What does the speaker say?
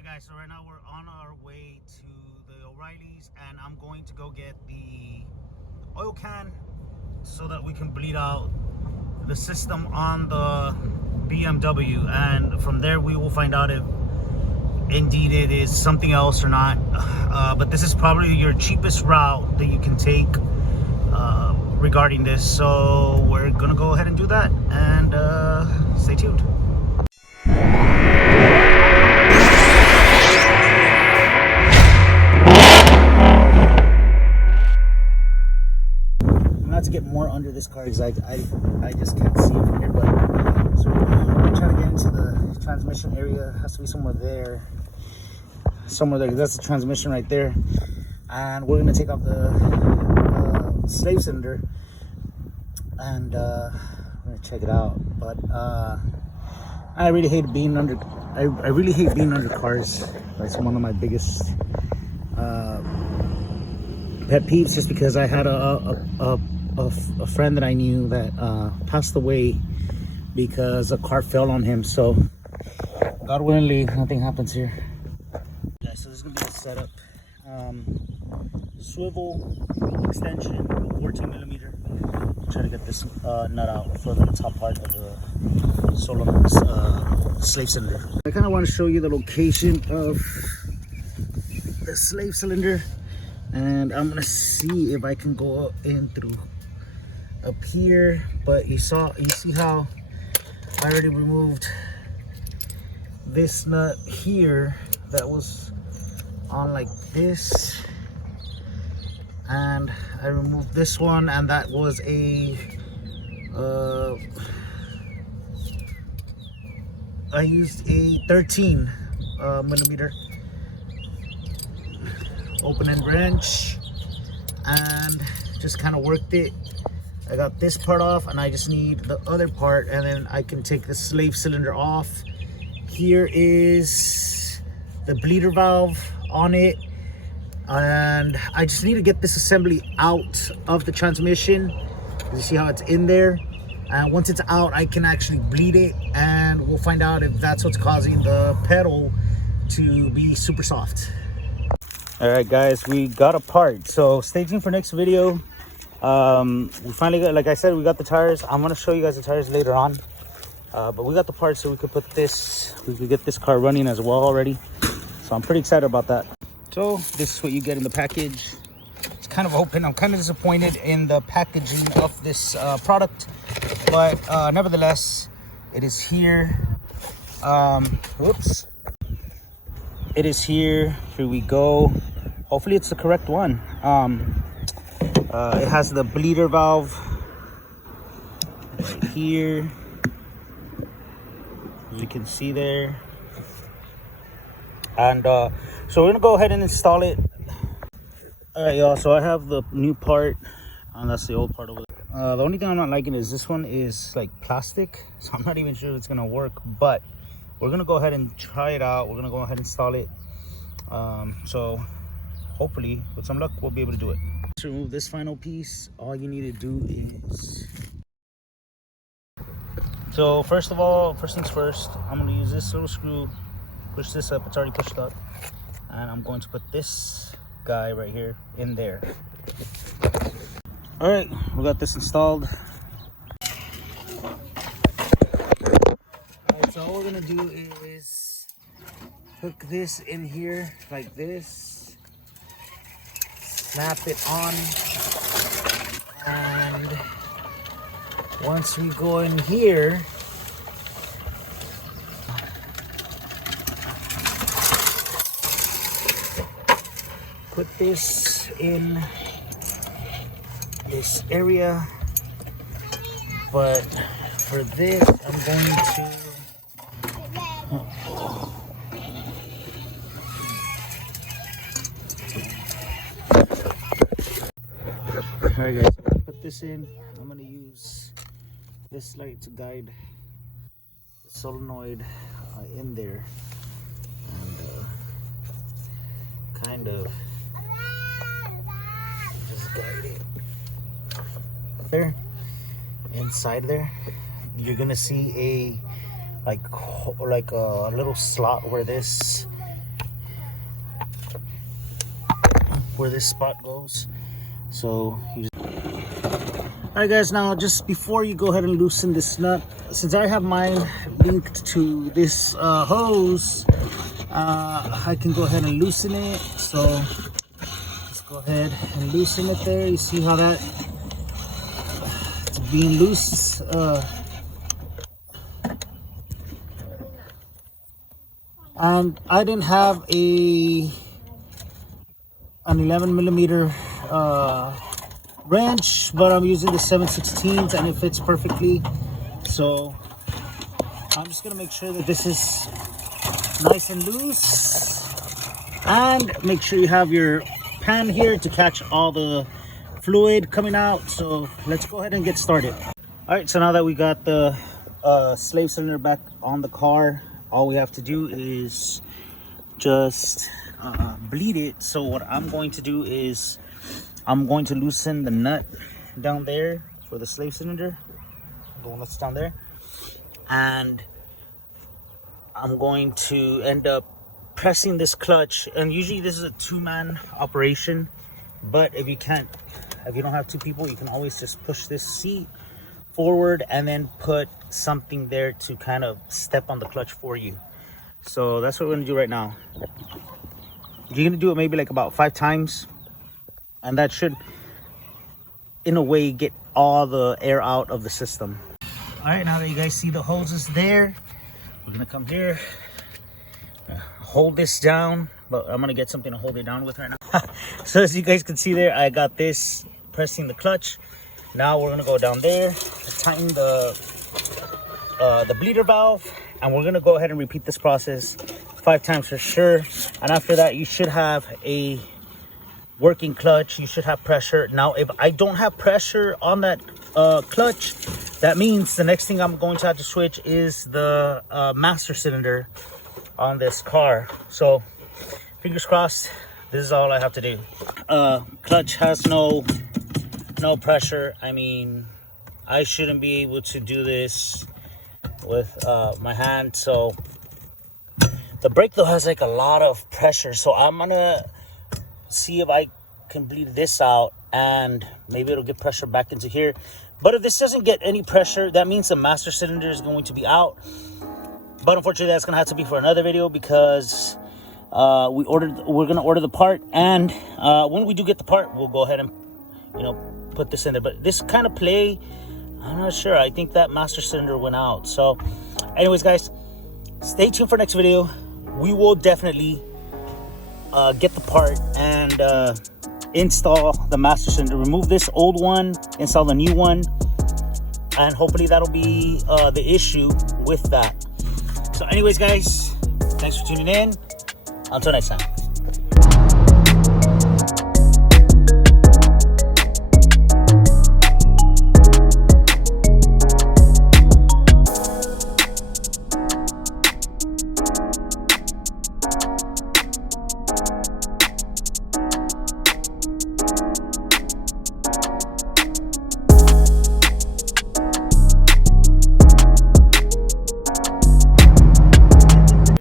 Alright guys, so right now we're on our way to the O'Reilly's and I'm going to go get the oil can so that we can bleed out the system on the BMW, and from there we will find out if indeed it is something else or not. But this is probably your cheapest route that you can take regarding this, so we're gonna go ahead and do that, and stay tuned. Not to get more under this car because I just can't see it from here, but so we're trying to get into the transmission area. It has to be somewhere there, that's the transmission right there, and we're gonna take off the slave cylinder and we're gonna check it out. But I really hate being under I really hate being under cars. That's one of my biggest pet peeves, just because I had a friend that I knew that passed away because a car fell on him. So God willingly, nothing happens here. Yeah, so this is gonna be the setup. Swivel extension, 14mm. Try to get this nut out for the top part of the slave cylinder. I kind of want to show you the location of the slave cylinder, and I'm gonna see if I can go in through up here. But you see how I already removed this nut here that was on like this, and I removed this one, and that was a I used a 13mm open end wrench and just kind of worked it. I got this part off, and I just need the other part, and then I can take the slave cylinder off. Here is the bleeder valve on it, and I just need to get this assembly out of the transmission. You see how it's in there, and once it's out I can actually bleed it, and we'll find out if that's what's causing the pedal to be super soft. All right guys, we got a part, so stay tuned for next video. We finally got, like I said, we got the tires. I'm gonna show you guys the tires later on, but we got the parts so we could get this car running as well already. So I'm pretty excited about that. So this is what you get in the package. It's kind of open. I'm kind of disappointed in the packaging of this product, but nevertheless, it is here. Whoops. It is here. Here we go. Hopefully it's the correct one. It has the bleeder valve right here, as you can see there. And so we're gonna go ahead and install it. All right, y'all, so I have the new part, and that's the old part over there. The only thing I'm not liking is this one is like plastic, so I'm not even sure if it's gonna work, but we're gonna go ahead and try it out. We're gonna go ahead and install it. So hopefully with some luck we'll be able to do it. To remove this final piece, all you need to do is, so first things first, I'm going to use this little screw, push this up. It's already pushed up, and I'm going to put this guy right here in there. All right, we got this installed. All right, so all we're going to do is hook this in here like this, snap it on, and once we go in here, put this in this area. But for this, I'm going to Alright guys, put this in. I'm going to use this light to guide the solenoid in there, and kind of just guide it there. Inside there, you're going to see a like a little slot where this where this spot goes. So you just... Alright guys, now just before you go ahead and loosen this nut, since I have mine linked to this hose, I can go ahead and loosen it. So let's go ahead and loosen it there. You see how that it's being loose. And I didn't have an 11mm wrench, but I'm using the 7/16 and it fits perfectly. So I'm just gonna make sure that this is nice and loose, and make sure you have your pan here to catch all the fluid coming out. So let's go ahead and get started. All right, so now that we got the slave cylinder back on the car, all we have to do is just bleed it. So what I'm going to do is I'm going to loosen the nut down there for the slave cylinder, the one that's down there, and I'm going to end up pressing this clutch. And usually this is a two-man operation, but if you don't have two people, you can always just push this seat forward and then put something there to kind of step on the clutch for you. So that's what we're gonna do right now. You're gonna do it maybe like about 5 times, and that should in a way get all the air out of the system. All right, now that you guys see the hoses there, we're gonna come here, hold this down, but I'm gonna get something to hold it down with right now. So as you guys can see there, I got this pressing the clutch. Now we're gonna go down there, tighten the bleeder valve, and we're gonna go ahead and repeat this process 5 times for sure. And after that, you should have a working clutch. You should have pressure. Now, if I don't have pressure on that clutch, that means the next thing I'm going to have to switch is the master cylinder on this car. So fingers crossed, this is all I have to do. Clutch has no pressure. I mean, I shouldn't be able to do this with my hand. So the brake though has like a lot of pressure, so I'm gonna see if I can bleed this out and maybe it'll get pressure back into here. But if this doesn't get any pressure, that means the master cylinder is going to be out. But unfortunately, that's gonna have to be for another video, because we're gonna order the part, and when we do get the part, we'll go ahead and put this in there. But this kind of play, I'm not sure. I think that master cylinder went out. So anyways guys, stay tuned for next video. We will definitely get the part and install the master cylinder, remove this old one, install the new one, and hopefully that'll be the issue with that. So anyways guys, thanks for tuning in. Until next time.